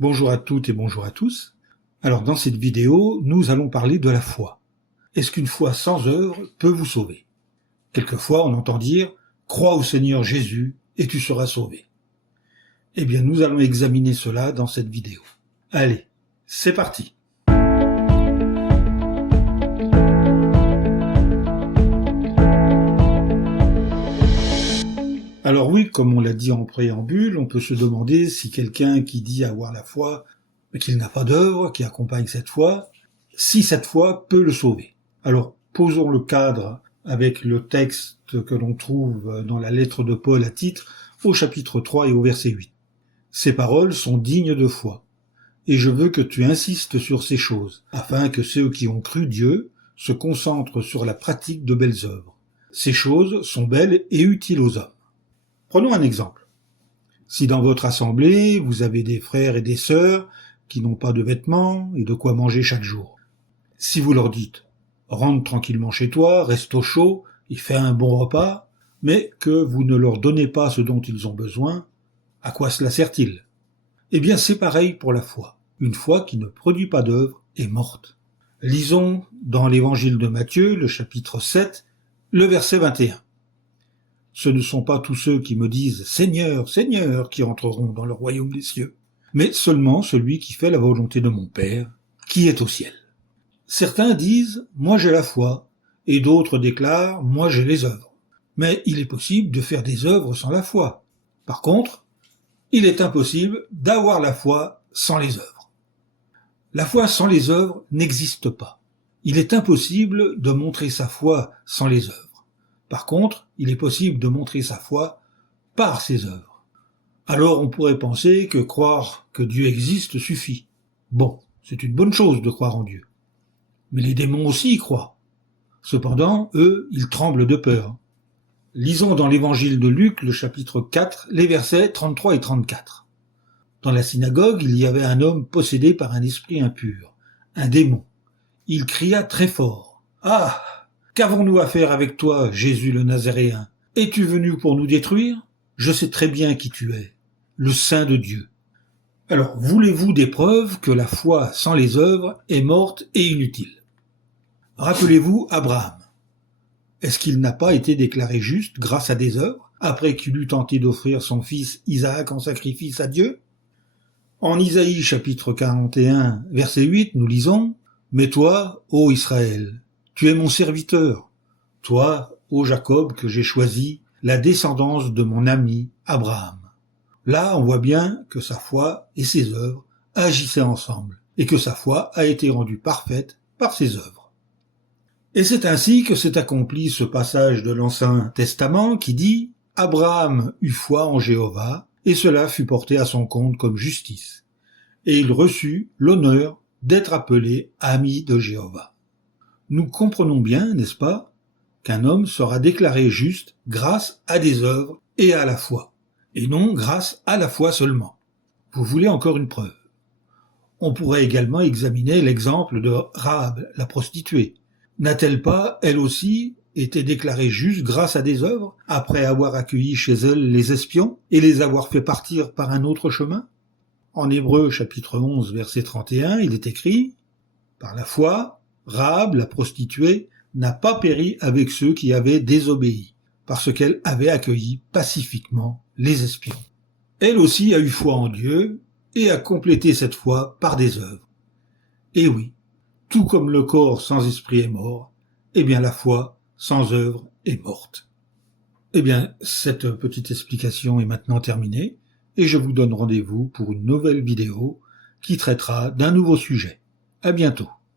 Bonjour à toutes et bonjour à tous. Alors dans cette vidéo, nous allons parler de la foi. Est-ce qu'une foi sans œuvre peut vous sauver? Quelquefois on entend dire « Crois au Seigneur Jésus et tu seras sauvé ». Eh bien nous allons examiner cela dans cette vidéo. Allez, c'est parti. Alors oui, comme on l'a dit en préambule, on peut se demander si quelqu'un qui dit avoir la foi, mais qu'il n'a pas d'œuvre qui accompagne cette foi, si cette foi peut le sauver. Alors, posons le cadre avec le texte que l'on trouve dans la lettre de Paul à Tite, au chapitre 3 et au verset 8. Ces paroles sont dignes de foi, et je veux que tu insistes sur ces choses, afin que ceux qui ont cru Dieu se concentrent sur la pratique de belles œuvres. Ces choses sont belles et utiles aux hommes. Prenons un exemple. Si dans votre assemblée, vous avez des frères et des sœurs qui n'ont pas de vêtements et de quoi manger chaque jour, si vous leur dites « rentre tranquillement chez toi, reste au chaud et fais un bon repas », mais que vous ne leur donnez pas ce dont ils ont besoin, à quoi cela sert-il? Eh bien c'est pareil pour la foi. Une foi qui ne produit pas d'œuvre est morte. Lisons dans l'évangile de Matthieu, le chapitre 7, le verset 21. Ce ne sont pas tous ceux qui me disent « Seigneur, Seigneur » qui entreront dans le royaume des cieux, mais seulement celui qui fait la volonté de mon Père, qui est au ciel. Certains disent « Moi j'ai la foi » et d'autres déclarent « Moi j'ai les œuvres ». Mais il est possible de faire des œuvres sans la foi. Par contre, il est impossible d'avoir la foi sans les œuvres. La foi sans les œuvres n'existe pas. Il est impossible de montrer sa foi sans les œuvres. Par contre, il est possible de montrer sa foi par ses œuvres. Alors on pourrait penser que croire que Dieu existe suffit. Bon, c'est une bonne chose de croire en Dieu. Mais les démons aussi y croient. Cependant, eux, ils tremblent de peur. Lisons dans l'évangile de Luc, le chapitre 4, les versets 33 et 34. Dans la synagogue, il y avait un homme possédé par un esprit impur, un démon. Il cria très fort. « Ah ! Qu'avons-nous à faire avec toi, Jésus le Nazaréen? Es-tu venu pour nous détruire? Je sais très bien qui tu es, le Saint de Dieu. » Alors, voulez-vous des preuves que la foi sans les œuvres est morte et inutile? Rappelez-vous Abraham. Est-ce qu'il n'a pas été déclaré juste grâce à des œuvres, après qu'il eut tenté d'offrir son fils Isaac en sacrifice à Dieu? En Isaïe chapitre 41, verset 8, nous lisons « Mais toi, ô Israël, tu es mon serviteur, toi, ô Jacob, que j'ai choisi, la descendance de mon ami Abraham. » Là, on voit bien que sa foi et ses œuvres agissaient ensemble, et que sa foi a été rendue parfaite par ses œuvres. Et c'est ainsi que s'est accompli ce passage de l'Ancien Testament qui dit « Abraham eut foi en Jéhovah, et cela fut porté à son compte comme justice. Et il reçut l'honneur d'être appelé ami de Jéhovah. » Nous comprenons bien, n'est-ce pas, qu'un homme sera déclaré juste grâce à des œuvres et à la foi, et non grâce à la foi seulement. Vous voulez encore une preuve? On pourrait également examiner l'exemple de Rahab, la prostituée. N'a-t-elle pas, elle aussi, été déclarée juste grâce à des œuvres, après avoir accueilli chez elle les espions et les avoir fait partir par un autre chemin? En Hébreux chapitre 11, verset 31, il est écrit « Par la foi, Rahab, la prostituée, n'a pas péri avec ceux qui avaient désobéi, parce qu'elle avait accueilli pacifiquement les espions. Elle aussi a eu foi en Dieu et a complété cette foi par des œuvres. Et oui, tout comme le corps sans esprit est mort, eh bien la foi sans œuvre est morte. » Eh bien, cette petite explication est maintenant terminée, et je vous donne rendez-vous pour une nouvelle vidéo qui traitera d'un nouveau sujet. À bientôt.